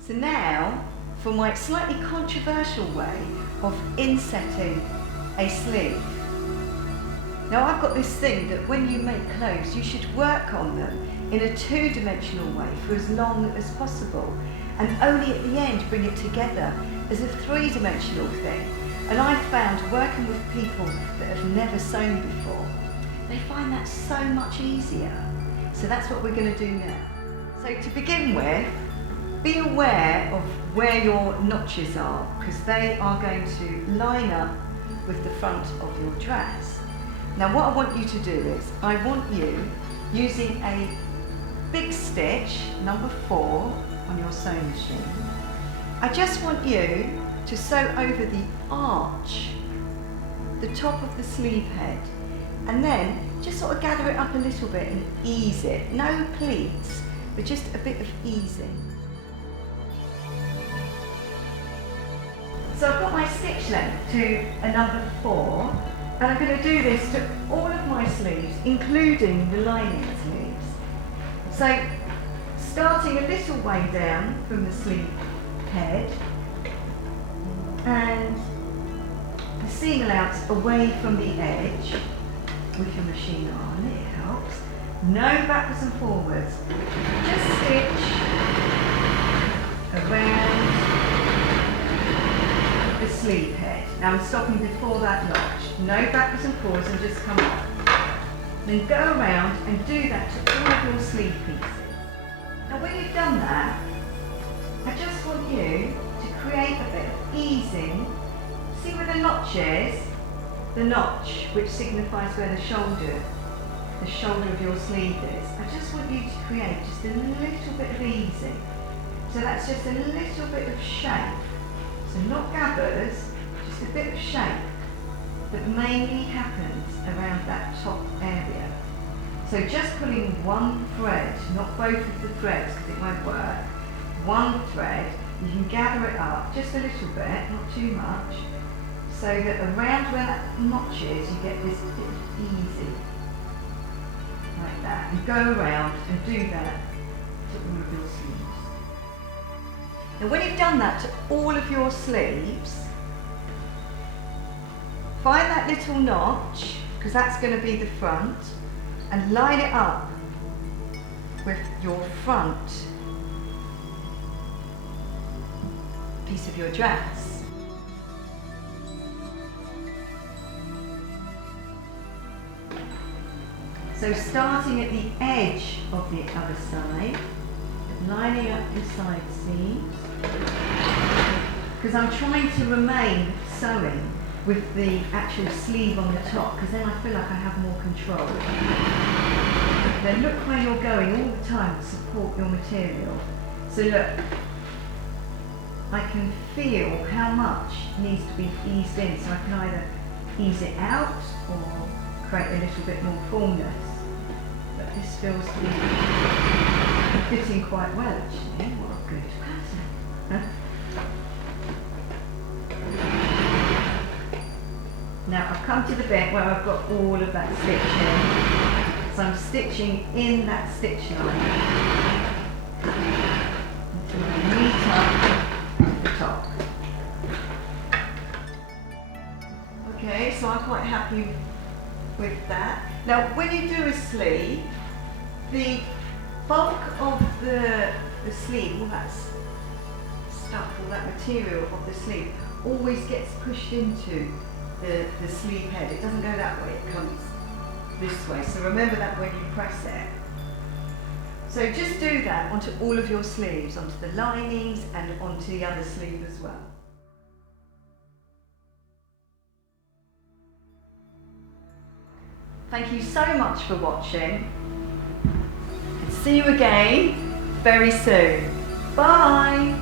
So now, for my slightly controversial way of insetting a sleeve. Now I've got this thing that when you make clothes, you should work on them in a two-dimensional way for as long as possible, and only at the end bring it together as a three-dimensional thing. And I've found working with people that have never sewn before, they find that so much easier. So that's what we're going to do now. So to begin with, be aware of where your notches are, because they are going to line up with the front of your dress. Now what I want you to do is, I want you, using a big stitch, number 4, on your sewing machine, I just want you to sew over the arch, the top of the sleeve head, and then just sort of gather it up a little bit and ease it. No pleats, but just a bit of easing. So I've got my stitch length to a number 4, and I'm going to do this to all of my sleeves, including the lining sleeves. So starting a little way down from the sleeve head, and the seam allowance away from the edge with your machine on, it helps. No backwards and forwards, just stitch around the sleeve head. Now I'm stopping before that notch. No backwards and forwards, and just come up. Then go around and do that to all of your sleeve pieces. Now when you've done that, I just want you to create a bit of easing. See where the notch is? The notch, which signifies where the shoulder of your sleeve is. I just want you to create just a little bit of easing. So that's just a little bit of shape. So not gathers, just a bit of shape that mainly happens around that top area. So just pulling one thread, not both of the threads because it won't work, one thread, you can gather it up just a little bit, not too much, so that around where that notch is you get this bit of easing, like that. And go around and do that to all of your sleeves. Now when you've done that to all of your sleeves, find that little notch, because that's going to be the front, and line it up with your front piece of your dress. So starting at the edge of the other side, lining up the side seams, because I'm trying to remain sewing with the actual sleeve on the top, because then I feel like I have more control. Then look where you're going all the time to support your material. So look, I can feel how much needs to be eased in, so I can either ease it out or create a little bit more fullness. But this feels to be fitting quite well actually. What a good pattern. Now I've come to the bit where I've got all of that stitching, so I'm stitching in that stitch line until I meet up the top. Okay, so I'm quite happy with that. Now when you do a sleeve, the bulk of the sleeve, all that stuff, all that material of the sleeve always gets pushed into the sleeve head. It doesn't go that way, it comes this way. So remember that when you press it. So just do that onto all of your sleeves, onto the linings and onto the other sleeve as well. Thank you so much for watching. See you again very soon. Bye!